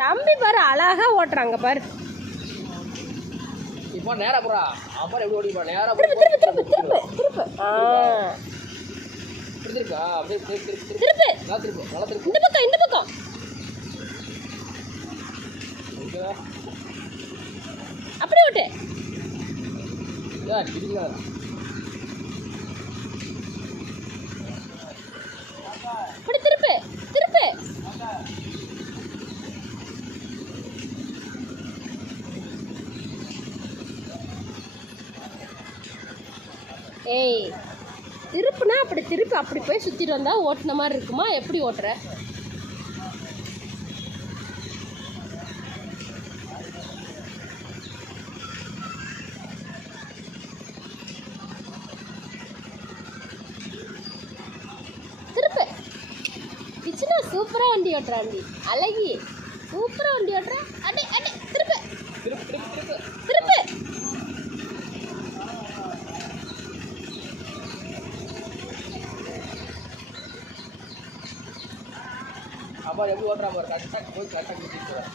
தம்பி பாரு அழகா ஓட்டுறாங்க பாரு. இப்போ நேரா போறா அப்புறம் எப்படி ஓடி போறா நேரா திருப்பு திருப்பு திருப்பு திருப்பு திருப்பு திருப்பா அப்படியே திருப்பு திருப்பு நல்லா திருப்பு நல்லா திருப்பு இந்த பக்கம் இந்த பக்கம் அப்படி ஓட்டு. திருப்பி அப்படி திருப்பு திருப்பு. ஏய் திருப்புனா அப்படி திருப்பி அப்படி போய் சுற்றிட்டு வந்தால் ஓட்டுன மாதிரி இருக்குமா? எப்படி ஓட்டுற? திருப்பு. பிச்சுனா சூப்பராக வண்டி ஓட்டுறாண்டி, அழகி சூப்பராக வண்டி ஓட்டுற. அடே அடே திருப்பு திருப்பு திருப்பு திருப்பு. அப்புறம் எப்படி ஓட்டுறா பாரு கரெக்டாக போய் கரெக்டாக குடிச்சிட்டு போகிறேன்.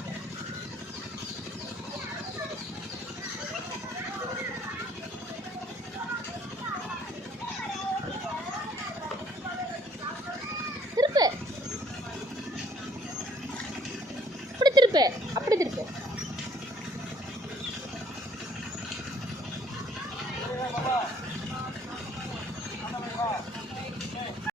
திருப்பு அப்படி திருப்பு அப்படி திருப்பு. பாபா